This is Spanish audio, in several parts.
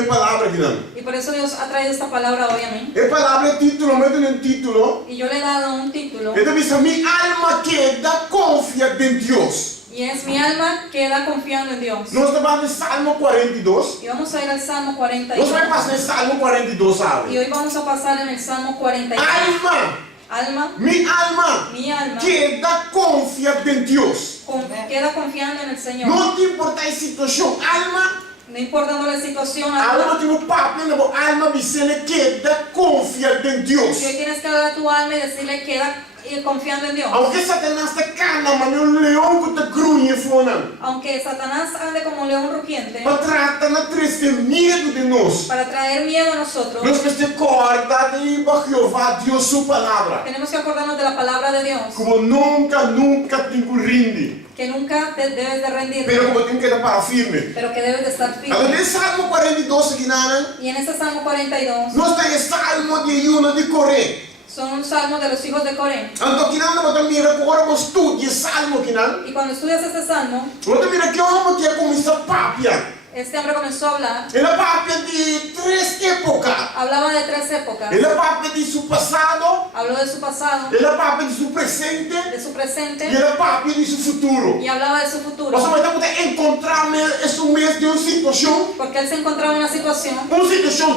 minha palavra aqui não. Y por eso Dios ha traído esta palabra hoy a mí. É palavra título, mete no título. Y yo le he dado un título. Ele diz: "Mi alma queda confiada em Deus." Y es mi alma queda confiando en Dios. Nós estamos no Salmo 42. Y vamos a ir al Salmo Nós 42. vamos passar no Salmo 42, Y sabe? hoy vamos a pasar en el Salmo 42. Alma, Alma, mi alma mi alma queda confiada em Deus. queda confiando en el Señor. Não te importa a situação, alma. No importando la situación Alma actual. tipo papo, não, alma me queda confiada em Deus. Y hoy tienes que hablar a tu alma y decirle queda confiando en Dios. Aunque Satanás te cana, mas um leão que te grunhe fora. Aunque Satanás ande como un león rugiente Para tratar na triste medo de nós. para traer miedo a nosotros, Nós temos que acordar de Jeová, Deus, sua palavra. tenemos que acordarnos de la palabra de Dios, Como nunca tem que rinde. que nunca te debes de rendirte, Pero como tem que estar para firme. pero que debes de estar Agora, firme. nesse Salmo 42 aqui, nada, Y en este Salmo 42 nós temos Salmo de Uno de Coré. son un salmo de los hijos de Coré. Então, aqui nada, nós mira agora vamos estudar Salmo aqui, nada. Y cuando estudias este salmo, Nós mira que homem que começa papia. este hombre comenzó a hablar, Ele papia de três épocas. hablaba de 3 épocas. Ele papia de seu passado, Habló de su pasado, ele papia de seu presente de su e presente ele papia de seu futuro. y hablaba de su Nós futuro. vamos encontrar esse mês de uma situação, Porque él se encontraba en una situación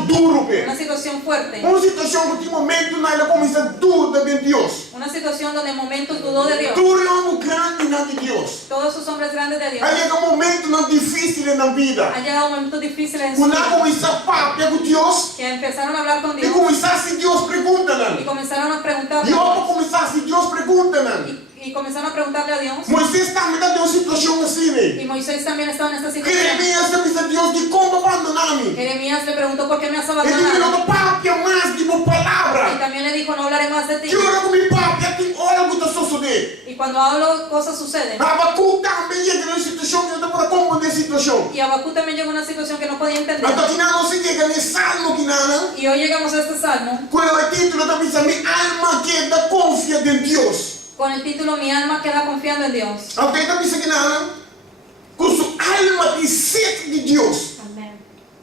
dura, Una situación fuerte, uma situação que tem momento na ele começa a dúvida de Deus. una situación donde en momentos dudó de Dios. Dura é um grande na de Deus. Todos esos hombres grandes de Dios Aí chega um momento não difícil na vida. han llegado a momentos difíciles en su Quando vida, começa a papia com Deus, que empezaron a hablar con e Dios começar se Deus pergunta, y comenzaron a preguntarle e a eu Dios, começar se Deus pergunta, y comenzaron a preguntarle a Dios. Moisés está me dando uma situação assim, né? Y Moisés también estaba en esta situación. Jeremias diz a Deus de como abandonar-me. Jeremías le preguntó por qué me has Ele me abandonado. deu papia mais de uma Y palavra. también le dijo, no hablaré más de ti. Que hora com minha papia tem hora que está sucedendo. Y cuando hablo, cosas suceden. Abacu também chega numa situação que não dá para compreender a situação. Y Abacú también llegó a una situação que no podía entender. Então aqui não se chega nesse salmo que não. Y hoy llegamos a este salmo Com o título da missa, minha alma queda confiada em Deus. con el título Mi alma queda confiando en Dios. Alguém da missa que não. Com sua alma de sede de Deus. Amén.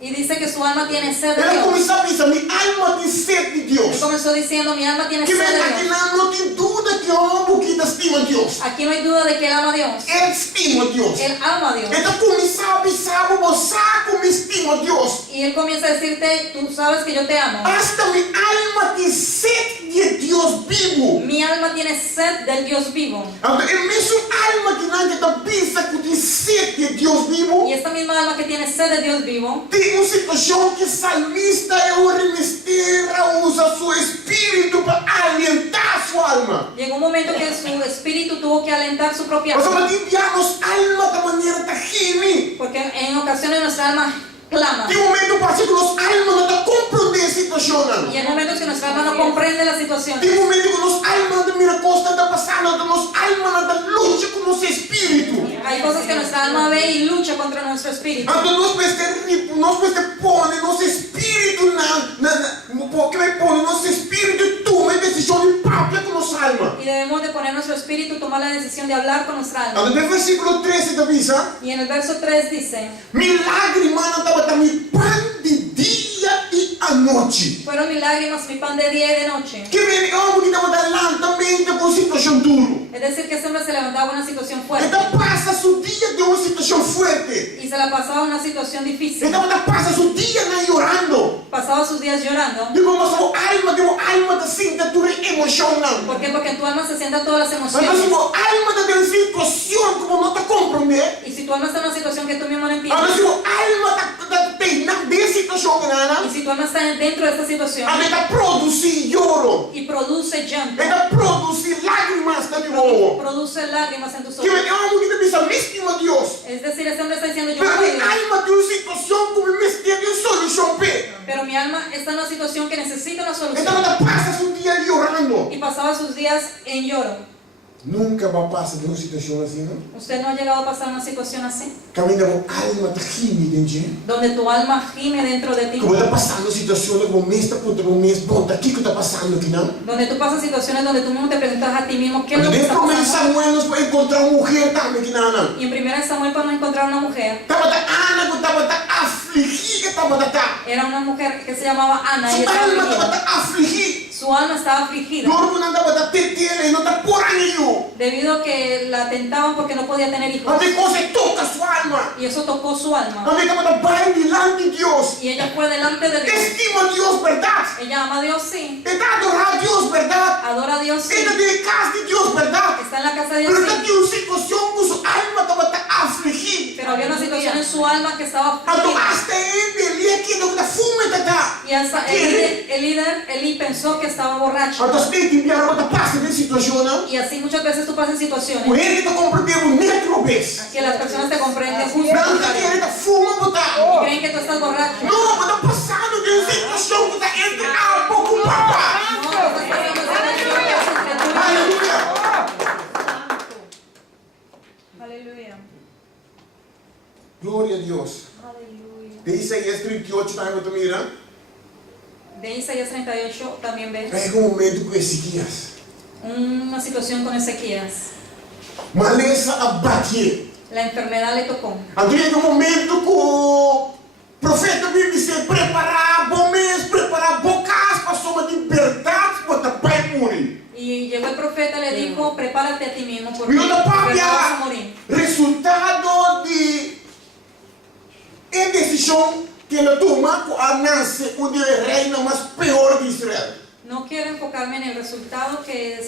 Y dice que su alma tiene sed de Ele Dios. começou a pensar, minha alma de sede de Él Deus. comenzó diciendo, mi alma tiene Que sed vem de aqui Dios. não tem dúvida que homem que estima Deus. Aquí no hay duda de que él ama a Dios. Ele estima Deus. Él ama a Dios. Então começou a pensar, você como estima Deus. Y él comienza a decirte, tú sabes que yo te amo. Hasta minha alma tem sede de Deus vivo. Mi alma tiene sed del Dios vivo. Então, é mesmo alma que não está pensa que tem sede de Deus vivo. Y esta misma alma que tiene sed de Dios vivo, Tem uma situação que o salmista é o remistera, usa seu espírito para alientar sua alma. llegó un momento que su espíritu tuvo que alentar su propia Nós alma. vamos enviarmos alma da maneira que geme. Porque en ocasiones nuestra alma clama. Tem momento parece que nossa alma não está compreendendo a situação. Y hay momentos que nuestra alma no comprende la situación. Tem momento que nossa alma de miracosta está passando, nossa alma não está luta com nosso espírito. Hay cosas que nuestra alma ve y lucha contra nuestro espíritu. Então nós precisamos pôr nosso espírito porque vai pôr nosso espírito e toma a decisão de própria com nossa alma. Y debemos de poner nuestro espíritu, tomar la decisión de hablar con nuestra alma. No versículo 13 da visa, Y en el verso 3 dice, milagre, mano, estava também pão de dia e à noite. fueron mis lágrimas mi pan de día y de noche. Que vem homem que estava lá também com uma situação dura. Es decir, que ese hombre se levantaba en una situación fuerte Então passa seu dia de uma situação forte. y se la pasaba en una situación difícil. Então passa seu dia chorando. Pasaba sus días llorando. Digo, mas a alma da cintura emocional. ¿Por qué? Porque en tu alma se sientan todas las Mas emociones. a alma da situação como não está compreendendo. Y si tu alma está en una situación que tú mismo no A entiendes, alma da tem na de situação y si tu alma está dentro de esta situación ela está produzir choro. y produce llanto, Ela produzir lágrimas tá de novo. produce lágrimas en tus Que ojos. é algo que te pensa, místima Deus. Es decir, ese hombre está diciendo, yo Pero amo a mi Dios, alma tem uma situação como me tem uma solução pe. pero mi alma está en una situación que necesita una Então solución. ela passa o dia chorando. Y pasaba sus días en lloro. Nunca vai passar de uma situação assim, não? ¿Usted no ha llegado a pasar una situación así? Caminha com alma tá gime dentro. Donde tu alma gime dentro de ti. Como está passando situação como mês tá ponto como mês bom, tá aqui que tá passando aqui não? Donde tú pasas situaciones donde tú mismo te preguntas a ti mismo qué es lo que Quando está começa pasando. Samuel nós vai encontrar uma mulher também aqui não. Y en 1 Samuel podemos encontrar una mujer Tava tá Ana que tava tá afligida, tava batata. Era una mujer que se llamaba Ana y Su estaba alma afligida. batata afligida. Su alma estaba afligida Dormo nanda batata tetele, no está por año. debido a que la tentaban porque no podía tener hijos. Ante cosa toca su alma. Y eso tocó su alma. Ante batata va delante de Dios. Y ella fue delante de Dios. Estima a Dios, ¿verdad? Ella ama a Dios, sí. Está adorando a Dios, ¿verdad? Adora a Dios, sí. Está de casa de Dios, ¿verdad? Está en la casa de Dios, Pero está sí. en una situación con su alma que está afligida. Pero había una situación en su alma que estaba Ante afligida. hasta ele aqui no da fume tata. Y hasta el líder, Eli, pensó que estaba borracho. Ante as tem que enviar uma passa de situação, não? Y así muchas veces tú pasas en situaciones O ele está compreendendo metro vez. que las personas te comprenden justo Não lo está contrario. querendo fuma botar. Y creen que tú estás borracho. Não, mas está passando de uma situação que está entre algo com papá. No, tú estás pasando por una situación entre tú y Dios. Aleluia. Aleluya. Glória a Deus. Aleluya. De Isaías 38 também tu mira. De Isaías 38 también ves É um momento com Ezequias. una situación con Ezequías. Maleza abatia. La enfermedad le tocó. Havia um momento que o profeta Bíblia se preparar bom mês, preparar bocas para sua liberdade, para o pai morrer. Y llegó el profeta y le dijo, prepárate a ti mismo porque E o da vas a papia, morir. resultado de decisão que ele toma com a Nancy, o reino mais pior de Israel. No quiero enfocarme en el resultado que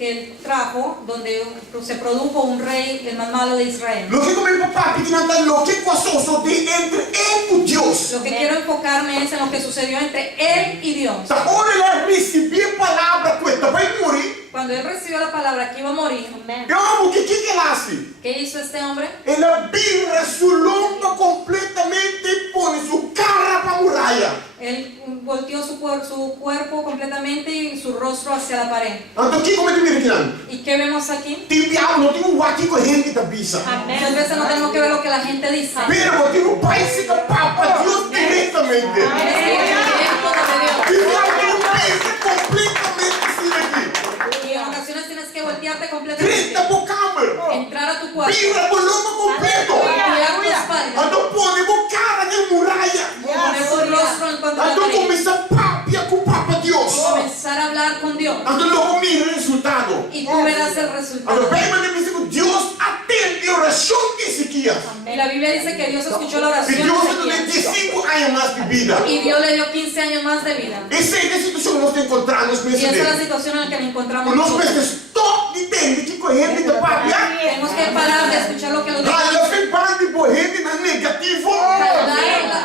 él trajo, donde se produjo un rey, el más malo de Israel. Lo que como papá pedindo lo que passou de entre ele e Deus. Lo que quiero enfocarme es en lo que sucedió entre él y Dios. Agora ele recebeu palavra que ele vai morrer. Cuando él recibió la palabra que iba a morir, Eu amo que ele hace. ¿qué hizo este hombre? Ele vira sua lomba completamente e põe sua cara para a muralha. Él volteó su cuerpo completamente y su rostro hacia la pared. Então aqui como é que mira aqui? ¿Y qué vemos aquí? Tem diabo, não tem um aqui com a gente da bisa. Muchas veces no tenemos que ver lo que la gente dice. Pero tem um pai se capaz para Deus diretamente. Tienes que ir directo donde Dios. E Deus pensa completamente assim aqui. Y en ocasiones tienes que voltearte completamente. Grita para a câmera. Entrar a tu cuarto. Vira a lomba completo. Cuidar tu espalda. Então põe a cara na muralha. Poner tu rostro en contra de la Então pared. começa a papia com o Papa Deus. Comenzar a hablar con Dios. Então logo mira o resultado. Y tú verás el Então resultado. bem, mas diz que Deus atende a oração de Ezequias. Y la Biblia dice que Dios escuchó la E oración Deus de lhe Ezequías. deu 5 anos mais de vida. Y Dios le dio 15 años más de vida. Essa é a situação que nós encontramos Y nesse esa es la dia. situación en la que nos encontramos Nós nosotros. precisamos stop de entender que corrente da papia. Tenemos que parar de escuchar lo que los demás Ela fez parte de corrente na negativo.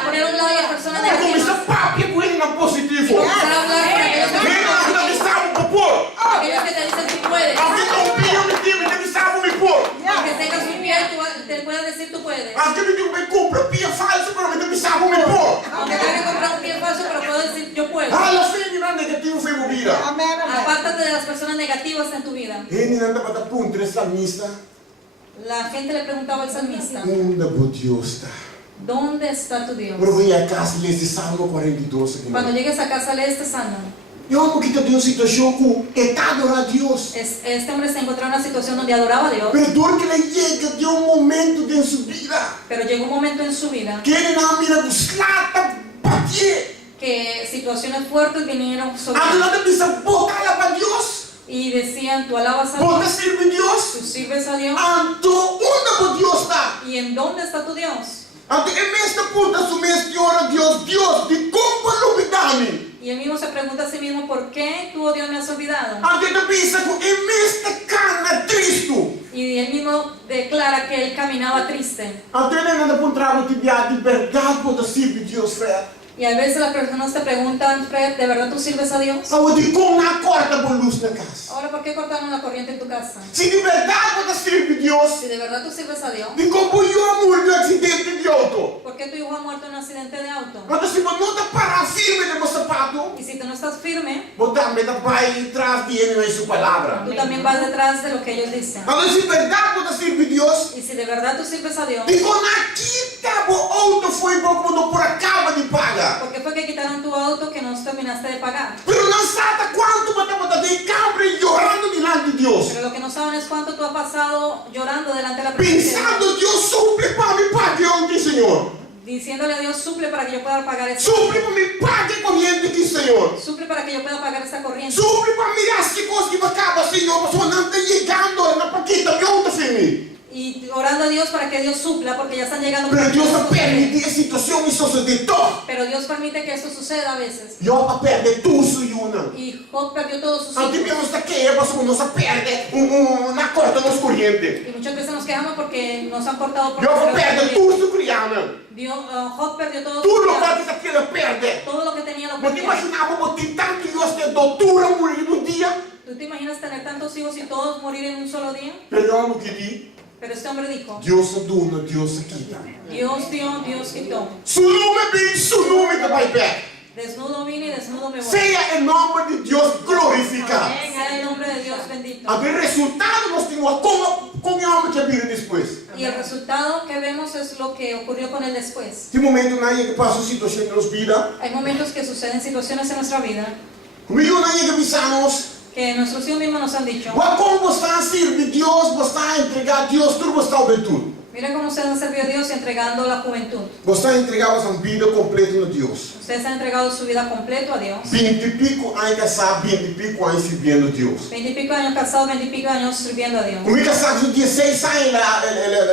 poner a un lado a las personas E começa negativas. a papia com ele na positivo. Comenzar a hablar con aquellos que Vem lá, que avisavam para pôr. aquellos que te dicen tú puedes. Alguém está um pio de time, que avisavam me pôr. Aunque tengas un pie, te pueden decir tú puedes. Alguém me diz que compra pia falso, pero me avisavam me pôr. Aunque tengas que comprar un pie falso, pero puedo decir yo puedo. Ela fez na negativo foi movida. Apártate de las personas negativas en tu vida. Ele anda para dar punto nessa missa. La gente le preguntaba al salmista, Onde o Deus está? ¿dónde está tu Dios? Pero voy a casa e esse Salmo 42 aqui. Cuando llegues a casa, lee este salmo. Eu amo que tem uma situação que está adorando a Deus. Este hombre se encontró en una situación donde adoraba a Dios, Pero dor que ele chega de um momento de sua vida. pero llegó un momento en su vida Que ele não mira buscada, bater. que situaciones fuertes vinieron sobre A él não precisa botar ela para Deus. y decían, tú alabas a Bota Dios, servir a Deus. tú sirves a Dios, Então, onde o Deus está? ¿y en dónde está tu Dios? Então, em esta puta, su mês de ora, Deus, de como me Y él mismo se pregunta a sí mismo, ¿por qué tú, oh Dios, me has olvidado? Então, ele pensa que em esta cana triste. Y él mismo declara que él caminaba triste. Então, ele anda para um trabalho de verdade para servir a Deus, Fred. Y a veces las personas te preguntan, Fred, ¿de verdad tú sirves a Dios? Aonde como na corta por luz na casa. Ahora, ¿por qué cortaron la corriente en tu casa? Se de verdade você serve Deus, Si de verdad tú sirves a Dios, de como eu amor do acidente de auto. ¿por qué tu hijo ha muerto en un accidente de auto? Então, se você não está para firme no meu sapato, Y si tú no estás firme, você também vai atrás de ele em sua palavra. tú también vas detrás de lo que ellos dicen. Então, se de verdade você serve Deus, Y si de verdad tú sirves a Dios, de quando aqui tá o auto foi bom quando por acaba de pagar. ¿por qué fue que quitaron tu auto que no terminaste de pagar? Pero não sabe quanto você de cabra e chorando diante de Deus. Pero lo que no saben es cuánto tú has pasado llorando delante de la presencia de Dios, Pensando, Deus suple para me pagar ontem, Senhor. diciéndole a Dios, suple para que yo pueda pagar esta Suple para me pague corrente aqui, Senhor. Suple para que yo pueda pagar esta corriente. Suple para mirar as coisas que acaba, Senhor. Mas não está chegando na paquita, me outra, Senhor. Y orando a Dios para que Dios supla, porque ya están llegando Pero Deus não muchas permite a situação isso de todo. Pero Dios permite que esto suceda a veces. Eu a perde tudo, Senhor. Y Job perdió todos sus Antes hijos. mesmo está quebrando, mas não perde na corta nos corrente. Y muchas veces nos quejamos porque nos han cortado por Eu perde tudo su criança. Job perdió todo Tudo o que aquilo perde. todo lo que tenía lo Mas te perdió. imaginava botar tanto Deus ter doutora morir num dia? ¿Tú te imaginas tener tantos hijos y todos morir en un solo día? Perdão no que di. Pero este hombre dijo, Deus aduna, Deus quita. Dios dio, Dios quitó. Su nome bem, su nome que vai back. Desnudo vine y desnudo me voy. Seja em nome de Deus glorificado. Sea el nombre de Dios bendito. A ver, resultado nós temos com o homem que vira depois. Y el resultado que vemos es lo que ocurrió con él después. Tem momento na que passa situação em nossa vida. Hay momentos que suceden situaciones en nuestra vida Comigo na que pensamos, que nuestros hijos mismos nos han dicho, como você está a servir Deus, você está a entregar a Deus, tudo você está a tudo. mira cómo ustedes han servido a Dios entregando la juventud. Você está a entregar a vida completa a Deus. Ustedes han entregado su vida completo a Dios. 20 e pico anos casados, 20 e pico anos servindo a Deus. 20 y pico años casados, 20 y pico años sirviendo a Dios. Comigo casado com 16 anos,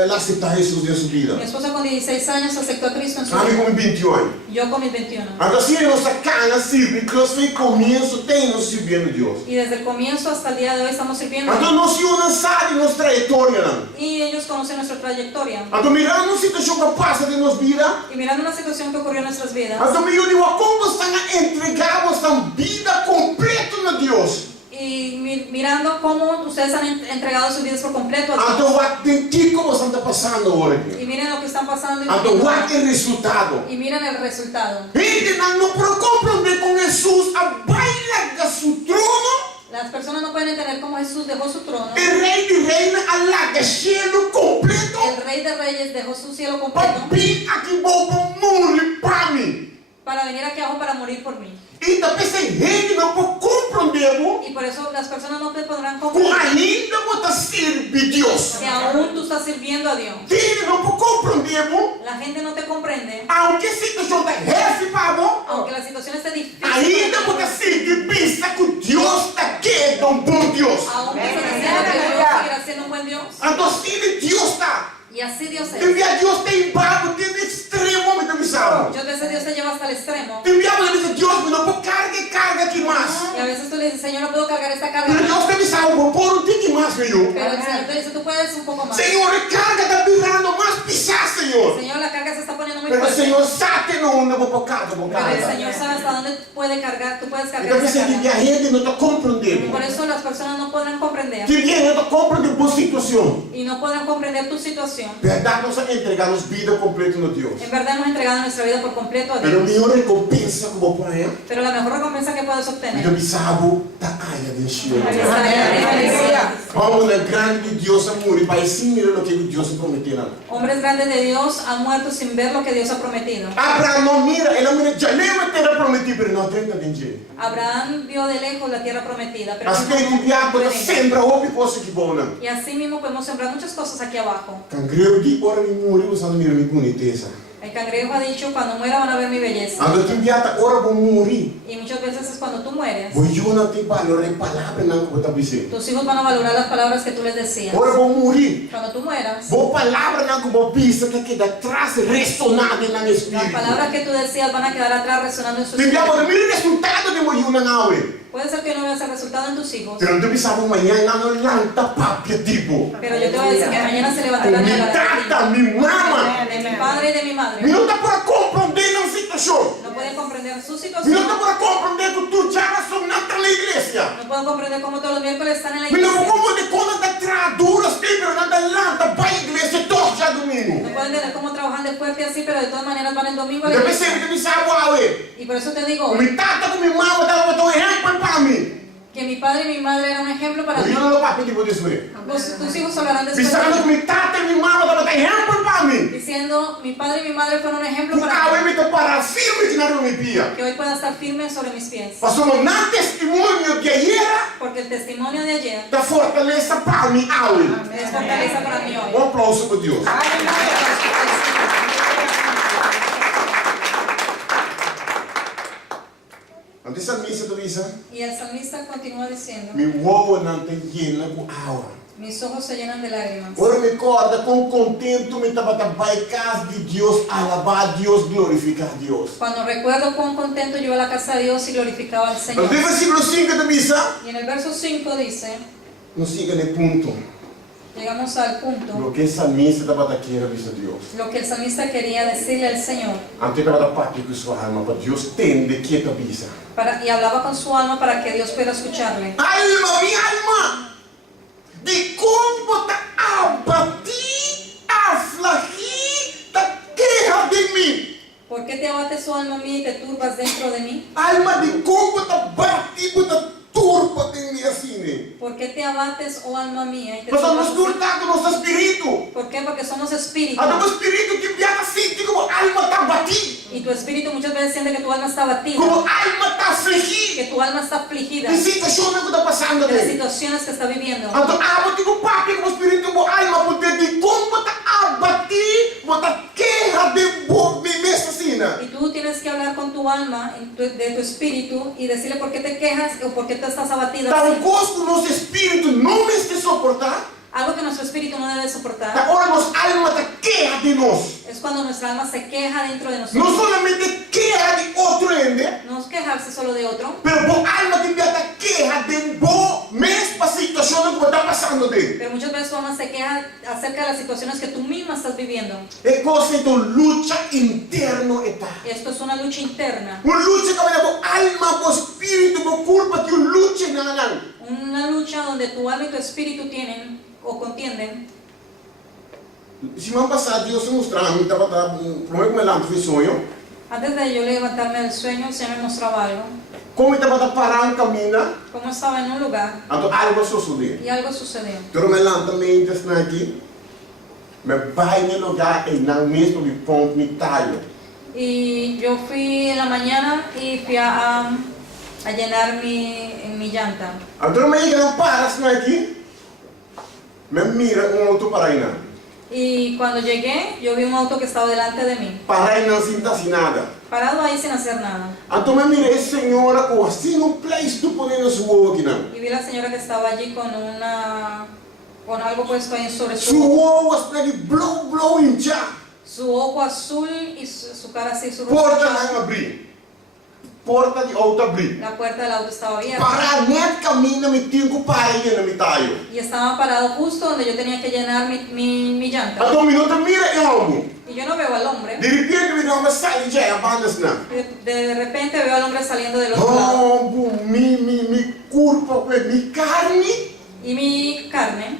ela aceitar Jesus em sua vida. Mi esposa con 16 años aceptó a Cristo en su A mim vida. com 21 anos. Yo con mis 21. Então, assim, nossa casa sirve, que nós foi começo, tem nos servindo a Deus. Y desde el comienzo hasta el día de hoy estamos sirviendo a Então, Dios. nós não sabe nossa trajetória. Y ellos conocen nuestra trayectoria. Então, mirando uma situação que passa de nossa vida, Y mirando una situación que ocurrió en nuestras vidas. então, eu digo, como estão a entregar nossa vida completa a Deus? Y mirando cómo ustedes han entregado sus vidas por completo a Dios. Então, o que você está passando agora? Y miren lo que están pasando. Então, o resultado? Y miren el resultado. Gente não pode compreender com Jesus a baila de seu trono. Las personas no pueden entender cómo Jesús dejó su trono. El rey de reina alaga cielo completo. El rey de reyes dejó su cielo Para completo vir aqui para morrer para mim. para venir aquí abajo para morir por mí. E também sem gente não pode compreender Y por eso las personas no te podrán que comprender ainda pode servir Deus. que aún tú estás sirviendo a Dios. Ele não pode compreender, La gente no te comprende, aunque a situação está recebada, aunque la situación esté difícil. ainda pode seguir pensar que Deus está aqui, é um bom Deus. Aún te estás diciendo que Dios seguirá siendo un buen Dios. Então, se Deus está, Y así Dios es. deve Deus tem embargo, tem extremo de missão. Muchas veces Dios te lleva hasta el extremo. Deve dizer, Deus, não pode carga aqui mais. Y a veces tú le dices, Señor, no puedo cargar esta carga. Pero Deus te dice algo, por un tique más, Señor. Pero el Señor te dice, tú puedes un poco más. Señor, a carga está virando más pisar, Señor. Señor, la carga se está poniendo muy Pero el fuerte. Señor sabe no vou carga, vou Pero el carga. Señor sabe hasta dónde puede cargar, tú puedes cargar Então esa você que a carga. gente não está compreendendo. Por eso las personas no podrán comprender. Que alguém não está compreendendo por situação. Y no podrán comprender tu situación. Verdade, nós entregamos vida completa no Deus. En verdad hemos entregado nuestra vida por completo a Pero a Dios. melhor recompensa que vou pôr, Pero la mejor recompensa que puedes então obtener bisabo da área de enchimento. es estar allá arriba. Vamos na grande de Deus amor e vai sim mirar o que Deus prometeu. Hombres grandes de Dios han muerto sin ver lo que Dios ha prometido. Abraão não mira, ele mira, já lembra ter prometido, pero não tem nada de Abraham vio de lejos la tierra prometida, pero As no que o diabo puede. sembra outra coisa que boa. Y así mismo podemos sembrar muchas cosas aquí abajo. Cangrejo de ora me morre, você não mira minha boniteza. El cangrejo ha dicho, cuando muera van a ver mi belleza. Ando te enviata ora vou morrer. Y muchas veces es cuando tú mueres. Vou eu não te valor em palavra não que eu te Tus hijos van a valorar las palabras que tú les decías. Ora vou morrer. Cuando tú mueras, Vou palavra não que vou pensar que queda atrás ressonada na las espírito. palabras que tú decías van a quedar atrás resonando en su Te enviava espíritu. mira resultado de morrer na naue. Puede ser que no veas el resultado en tus hijos, Pero não te pensava amanhã não lanta papia tipo. pero yo te voy a decir que mañana se levantarán Me a la trata, me mama. de mi padre y de mi madre. Me não está para compreender a situação. No pueden comprender su Me não situación. está para compreender que tu já não está na igreja. No pueden comprender cómo todos los miércoles están en la Me não iglesia. como de conta da tradiura, pero nada lanta para a igreja todos já domingo. No pueden entender cómo trabajan de fuerte así, pero de todas maneras van el domingo a la Eu iglesia. percebo que me sabe, uau, Y por eso te digo me tata com minha mãe, estava tão ejemplo para mim. que mi padre y mi madre eran un ejemplo para mí. Eu não vou pedir por isso. Tus hijos hablarán después de Pensando que mí, me tata e minha mãe estava tão ejemplo para mim. diciendo mi padre y mi madre fueron un ejemplo O para carro mí, me está para firme que não me pia. que hoy pueda estar firme sobre mis pies. Passou um testemunho de ayer Porque el testimonio de ayer da fortaleza para mim, aule. es fortaleza para mí hoy. Um aplauso para Deus. bisa, Y el salmista continúa diciendo, mi uovo não tem llena com água. mis ojos se llenan de lágrimas. Ora me acorda com contento me estava em casa de Deus, alabar a Deus, glorificar a Deus. Cuando recuerdo cuán contento yo iba a la casa de Dios y glorificaba al Señor. No versículo 5 da bisa, Y en el verso 5 dice, não siga no ponto. llegamos al punto, O que o salmista estava querendo bisa Deus. lo que el salmista quería decirle al Señor, Ante estava parte com sua alma para Deus tende que está bisa. y hablaba con su alma para que Dios pudiera escucharle. Alma, minha alma, de como está abati, aflagi, da guerra de mim. ¿Por qué te abates, oh alma mía, y te turbas dentro de mí? Alma de como está batido, da turba de mim assim. ¿Por qué te abates, oh alma mía, y te Nós estamos turbas? cortados no nosso espírito. ¿Por qué? Porque somos espíritu. A nosso espírito que viaja sente como alma está batida, Y tu espíritu muchas veces siente que tu alma está batida, como alma está afligida. que tu alma está afligida De situação que está passando de las ali. situaciones que está viviendo. Então, abate com papi com o espírito, com a alma, porque de como está abatido, botar guerra de mesacina. Y tú tienes que hablar con tu alma, de tu espíritu, y decirle por qué te quejas o por qué te estás abatida. Então, así. o gosto do nosso espírito não me se suportar. Algo que nuestro espíritu no debe soportar Agora, nossa alma está guerra de nós. es cuando nuestra alma se queja dentro de Não nosotros. solamente guerra de outro ende, No es quejarse solo de otro, mas a alma tem que estar guerra de boa mesma situação que está passando dele. pero muchas veces tu alma se queja acerca de las situaciones que tú misma estás viviendo. É coisa de luta interna está. Esto es una lucha interna, Uma luta que vai dar alma, com espírito, com culpa que luta não. una lucha donde tu alma y tu espíritu tienen o contienden. Semana passada, Deus se mostrava a mim, estava primeiro que me foi sonho, Antes de yo levantarme del sueño, el Señor me mostraba algo. como estava parando caminhando, Como estaba en un lugar então algo sucedeu. y algo sucedió. Pero me levanta mente aqui, me vai no lugar e não mesmo me ponto me talho. Y yo fui en la mañana y fui a llenar mi llanta. Então me diga, para aqui, me mira auto para aí não. Y cuando llegué, yo vi un auto que estaba delante de mí, Para aí não sinta assim nada. parado ahí sin hacer nada. Então me mira, senhora, ou assim um place tu ponendo su ovo aqui não. Y vi la señora que estaba allí con algo puesto ahí sobre Su su ovo está aqui, blow, hincha. su ojo azul y su cara así, su Porta rostro. não abrir. Porta de auto abrir. La puerta del auto estaba abierta. Para net caminho, me tenho para aí no me talho. Y estaba parado justo donde yo tenía que llenar mi llanta. Então minuto mira em algo. Y yo no veo al hombre. De repente me dá uma saída já, abandas não. De repente veo al hombre saliendo del otro lado. Oh, mi culpa, mi carne, Y mi carne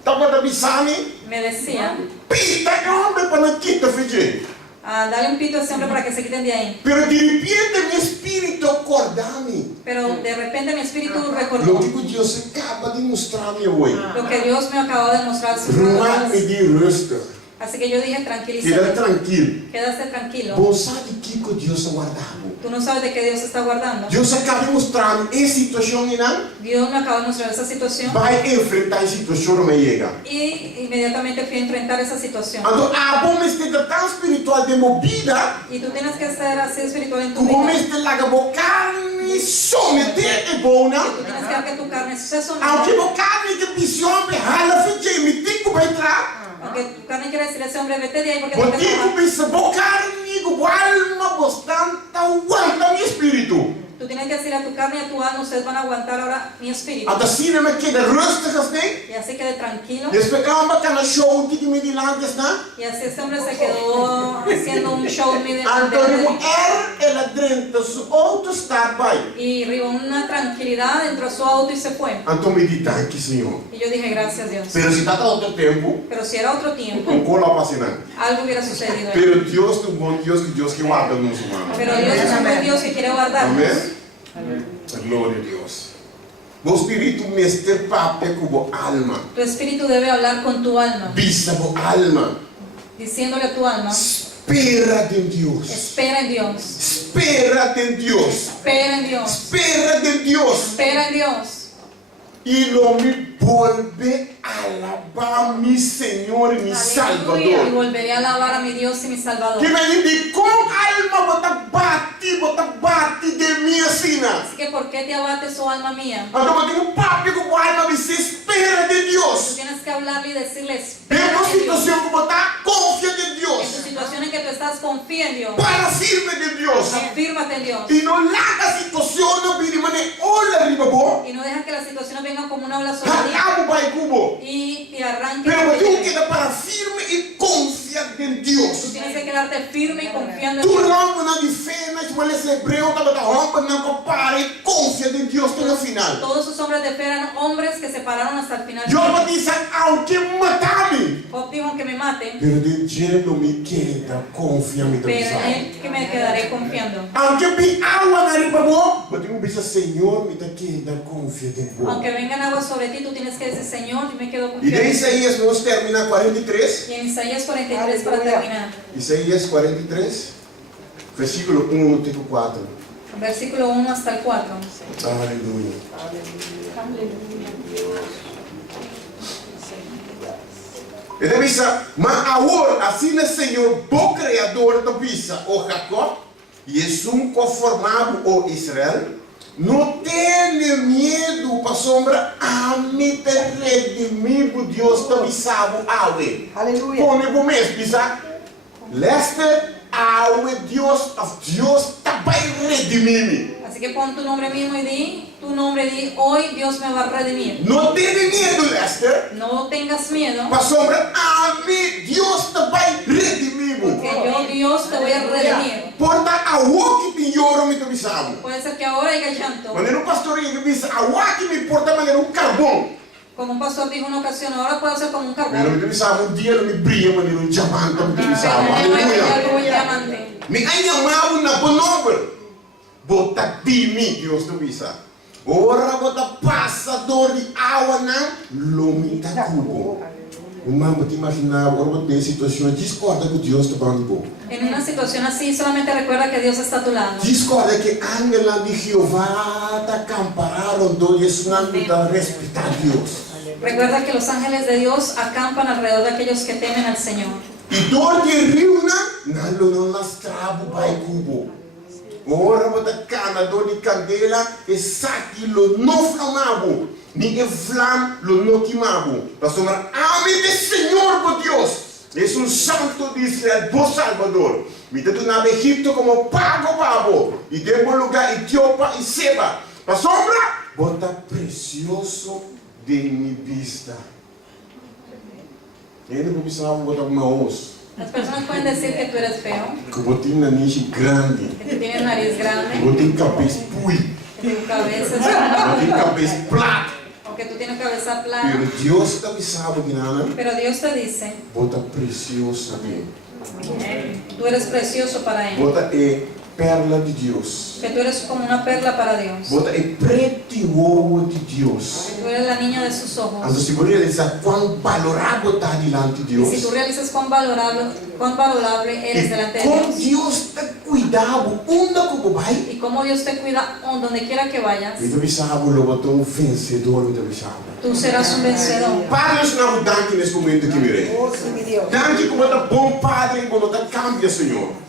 estava da bisani, me decía, pita homem para não quitar fugir. dale un pito a ese hombre para que se quiten de ahí. Pero de repente mi espírito acordar-me. Pero de repente mi espíritu Lo recordó que Deus acaba de mostrar-me hoje. lo que Dios me acabó de mostrar. Ruar-me de resta. Así que yo dije, Queda tranquilízate, tranquilo. quédate tranquilo. Bom, sabe que Deus aguardava. Tú no sabes de qué Dios está guardando. Deus acaba de mostrar-me essa situação e não Dios me acaba de mostrar esa situación vai enfrentar a situação não me chega. y inmediatamente fui a enfrentar esa situación. Então, bom, mas esteja tão espiritual de movida, Y tú tienes que estar así espiritual en tu como vida. este laga carne someter é bom, não? Tú tienes que dar que tu carne se Aunque someta. o carne que pisou me rala fugir, me tem que entrar. Aunque tu carne quiere decirle a ese hombre, vete de ahí porque O te vas a tempo trabajar. pensa, o carne, o alma, bastante aguenta meu espírito. Tú tienes que decirle a tu carne y a tu alma, ustedes van a aguantar ahora mi espíritu. Até assim não me queda rustig assim. Y así quede tranquilo. E esperava bacana show que me dilante, não? Y así este hombre se quedó haciendo un show en medio Então, de ela dentro do outro estar bem. y arriba una tranquilidad, entró a su auto y se fue. Então me di tanque, Senhor. Y yo dije, gracias Dios. Pero se está outro tempo, Pero si era otro tiempo, com cola fascinante. algo hubiera sucedido. Pero Deus é um bom Deus que guarda nos humanos. Pero Dios es un buen Dios que quiere guardarnos. Amém? Glória a Deus. O espírito mestre papo com a alma. Tu espíritu debe hablar con tu alma, Bisa a alma. diciéndole a tu alma, Espera em Deus. espera en Dios, Espera em Deus. espera en Dios, Espera em Deus. espera en Dios. E lo me vuelve a alabar mi Senhor e mi Aleluya. Y Salvador. volveré a alabar a mi Dios y mi Salvador. Que me diz, com alma bota bate de mim assim. Así que ¿por qué te abates, oh alma mía. Então, eu tenho um papo com a alma, você espera de Tú Deus. tienes que hablarle y decirle, É espera uma en Dios. situação que você está confia de En tu Deus. situación en que tú estás, confía en Dios. Para firme de Deus. Afírmate en Dios. E não larga a situação, não vire mané, olha riba bom. Y no dejas que las situaciones vengan como una ola sobre ti Ralhamo vai cubo. y te arranquen. Pero y te você lleven. queda para firme e confia em Tú Deus. tienes que quedarte firme y confiando en Tu Dios. rompe na diferença, mas esse hebreu estava rompe na compara e confia em Deus até o final. Todos sus hombres de fe eran hombres que se pararon hasta el final. Job disse, aunque matar-me, Job dijo que me maten, pero de dia não me queda, confia em pero en Deus. él que me quedaré confiando. Aunque vi água na riba boa, mas eu penso, Senhor, me queda, confia em Deus. Aunque vengan aguas sobre ti, tú tienes que decir, Señor, yo me quedo E confiando. de Isaías vamos terminar 43. Y en Isaías 43 para terminar, Isaías 43, versículo 1 até 4. versículo 1 hasta el 4. Aleluia. Ele diz, mas agora, assim é Senhor, o Criador da Bisa, o Jacob, e é conformado, o Israel, não tenha medo, para sombra, a me redimir, Deus da Bisa, awe. Aleluia. Põe o mesmo, Bisa, leste, awe, Deus também redimir-me. Así que pon tu nombre mismo y di, tu nombre di, hoy Dios me va a redimir. Não tenha medo, Lester. No tengas miedo, Para sombra, a mim, Deus também redimir-me. que yo Dios te voy a redimir. Porta a o que te lloro me avisava. Puede ser que ahora haya llanto. Maneiro um pastor que diz, a o que me porta maneiro um carvão. Como un pastor dijo en una ocasión, ahora puedo ser como un Pero carbón. me avisava dia não me brilha maneiro um diamante me Pero avisava. no hay Aleluia. algo un diamante. Me chamava na bonobra. Bota de mim, Deus te avisa. Ora bota passador de água na lomita cubo. Irmão, te imaginava, agora bota situação, discorda que Deus te bom. En una situación así, solamente recuerda que Dios está a tu lado. Discorda que ángela de Jeová te acampararam, então isso não está respeitar Deus. Recuerda que los ángeles de Dios acampan alrededor de aquellos que temen al Señor. E dor de rio não lastrabo vai cubo. Ora bota cana, dor de candela, e saque lo não flamavo, nem e flam lo não queimavo. Para sombrar, amém de Senhor, por Deus. É santo de Israel, por Salvador. Me tu na Egipto como pago pavo, e demo lugar Etiópia e Seba. Para sombra, bota precioso de minha vista. Ele não precisava botar uma osso. Las personas pueden decir que tú eres feo, Que botei nariz grande, que tú tienes nariz grande, botei cabeça pui, que tu cabeza es botei una cabeça plata. o que tú tienes cabeza Pero plana. Deus te avisava que nada, Pero Dios te dice, bota precioso de, tú eres precioso para Él, bota pérola de Deus, que tú eres como una perla para Dios, bota preto ouro de Deus. que tú eres la niña de sus Então ojos. se você realizar quão valorado está diante de Y si Deus, tú realizas cuán valorable eres delante de como Dios, Deus te cuidava, onde que vai, y cómo Dios te cuida donde quiera que vayas, me te avisava, lo botou vencedor, me te avisava. tú serás un vencedor. Padre, Senhor, danke nesse momento que mirei. Oh, sim, meu Deus. Danke como está bom Padre, quando está cambia, Senhor.